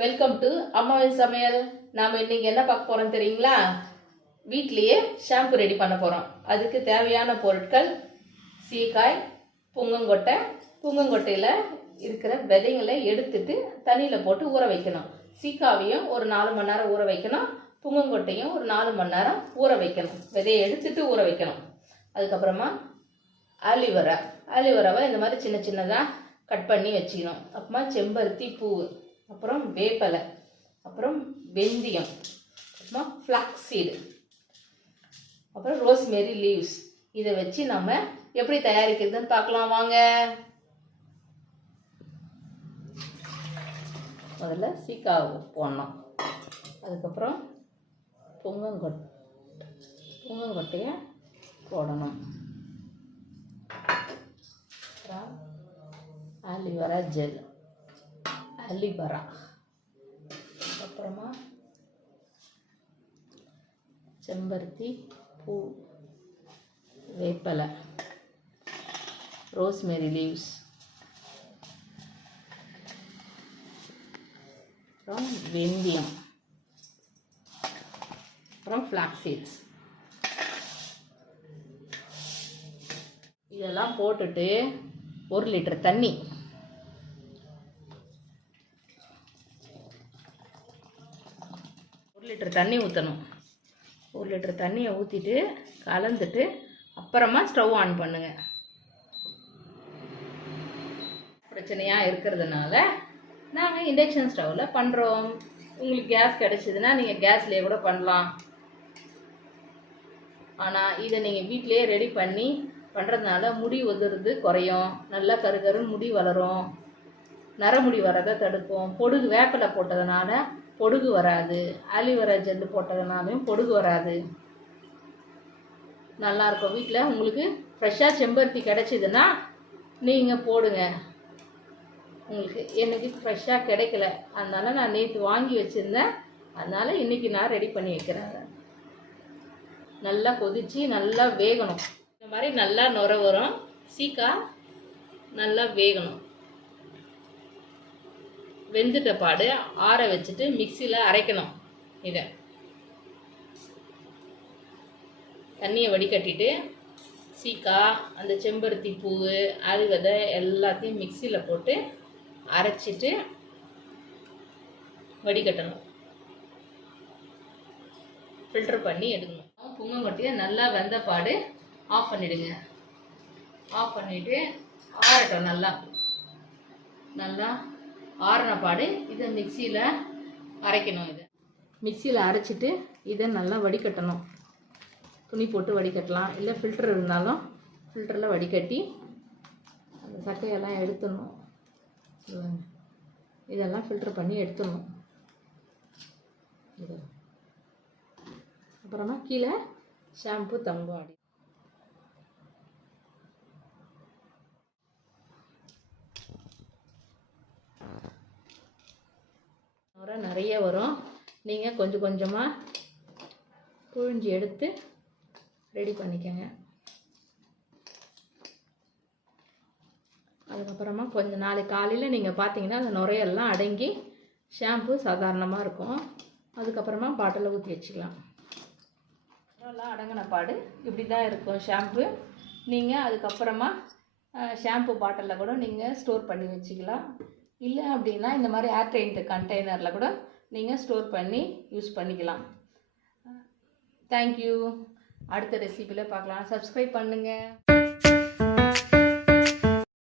Welcome to அம்மாவின் சமையல். நாம் இன்னைக்கு என்ன பார்க்க போகிறோம் தெரியுங்களா? வீட்லேயே ஷாம்பு ரெடி பண்ண போகிறோம். அதுக்கு தேவையான பொருட்கள் சீக்காய், புங்கங்கொட்டை. புங்கங்கொட்டையில் இருக்கிற விதைங்களை எடுத்துட்டு தண்ணியில் போட்டு ஊற வைக்கணும். சீக்காவையும் ஒரு 4 மணி நேரம் ஊற வைக்கணும். புங்கங்கொட்டையும் ஒரு 4 மணி நேரம் ஊற வைக்கணும். விதையை எடுத்துட்டு ஊற வைக்கணும். அதுக்கப்புறமா ஆலிவராவை இந்த மாதிரி சின்ன சின்னதாக கட் பண்ணி வச்சுக்கணும். அப்புறமா செம்பருத்தி பூ, அப்புறம் வேப்பலை, அப்புறம் வெந்தயம், அப்புறமா ஃப்ளாக்ஸ் சீடு, அப்புறம் ரோஸ்மேரி லீவ்ஸ். இதை வச்சு நம்ம எப்படி தயாரிக்கிறதுன்னு பார்க்கலாம் வாங்க. முதல்ல சீக்காவை போடணும். அதுக்கப்புறம் புங்கங்கொட்டையை போடணும். அப்புறம் ஆலிவரா ஜெல், ஆலிவரா, அப்புறமா செம்பருத்தி பூ, வேப்பலை, ரோஸ்மேரி லீவ்ஸ், அப்புறம் வெந்தயம், அப்புறம் ஃப்ளாக்ஸ் சீட்ஸ். இதெல்லாம் போட்டுட்டு 1 லிட்டர் தண்ணி, ஊற்றணும். 1 லிட்டர் தண்ணியை ஊற்றிட்டு கலந்துட்டு அப்புறமா ஸ்டவ் ஆன் பண்ணுங்க. பிரச்சனையாக இருக்கிறதுனால நாங்கள் இண்டக்ஷன் ஸ்டவ்வில் பண்ணுறோம். உங்களுக்கு கேஸ் கிடச்சிதுன்னா நீங்கள் கேஸ்லேயே கூட பண்ணலாம். ஆனால் இதை நீங்கள் வீட்டிலேயே ரெடி பண்ணி பண்ணுறதுனால முடி உதிர்றது குறையும். நல்லா கருகருன்னு முடி வளரும். நரமுடி வரதை தடுக்கும். பொடுகு வேப்பலை போட்டதுனால பொடுகு வராது. ஆலிவரா ஜெல்லு போட்டதுனாலையும் பொடுகு வராது. நல்லாயிருக்கும். வீட்டில் உங்களுக்கு ஃப்ரெஷ்ஷாக செம்பருத்தி கிடச்சிதுன்னா நீங்கள் போடுங்க. உங்களுக்கு எனக்கு ஃப்ரெஷ்ஷாக கிடைக்கல, அதனால் நான் நேற்று வாங்கி வச்சுருந்தேன். அதனால் இன்றைக்கி நான் ரெடி பண்ணி வைக்கிறேன். நல்லா கொதித்து நல்லா வேகணும். இந்த மாதிரி நல்லா நுர வரும். சீக்காய் நல்லா வேகணும். வெந்துட்ட பாடு ஆற வச்சுட்டு மிக்சியில் அரைக்கணும். இதை தண்ணியை வடிகட்டிட்டு சீக்காய், அந்த செம்பருத்தி பூ, விதை எல்லாத்தையும் மிக்சியில் போட்டு அரைச்சிட்டு வடிகட்டணும். ஃபில்டர் பண்ணி எடுக்கணும். புங்கங்கொட்டையை நல்லா வெந்த பாடு ஆஃப் பண்ணிவிடுங்க. ஆஃப் பண்ணிவிட்டு ஆறட்டும். நல்லா ஆறின பாடு இதை மிக்சியில் அரைக்கணும். இதை மிக்சியில் அரைச்சிட்டு இதை நல்லா வடிகட்டணும். துணி போட்டு வடிகட்டலாம், இல்லை ஃபில்டர் இருந்தாலும் ஃபில்டரில் வடிகட்டி அந்த சக்கையெல்லாம் எடுத்துடணும். இதெல்லாம் ஃபில்டர் பண்ணி எடுத்துடணும். இது அப்புறமா கீழே ஷாம்பு தங்கும். நிறைய வரும். நீங்கள் கொஞ்சம் கொஞ்சமாக புழிஞ்சி எடுத்து ரெடி பண்ணிக்கோங்க. அதுக்கப்புறமா கொஞ்சம் நாளைக்கு காலையில் நீங்கள் பார்த்தீங்கன்னா அந்த நுரையெல்லாம் அடங்கி ஷாம்பு சாதாரணமாக இருக்கும். அதுக்கப்புறமா பாட்டிலில் ஊற்றி வச்சுக்கலாம். நுரெல்லாம் அடங்கின பாடு இப்படி தான் இருக்கும் ஷாம்பு. நீங்கள் அதுக்கப்புறமா ஷாம்பு பாட்டிலில் கூட நீங்கள் ஸ்டோர் பண்ணி வச்சுக்கலாம். இல்லை அப்படின்னா இந்த மாதிரி ஏர்டைட் கண்டெய்னரில் கூட நீங்கள் ஸ்டோர் பண்ணி யூஸ் பண்ணிக்கலாம். தேங்க்யூ. அடுத்த ரெசிபியில் பார்க்கலாம். சப்ஸ்கிரைப் பண்ணுங்கள்.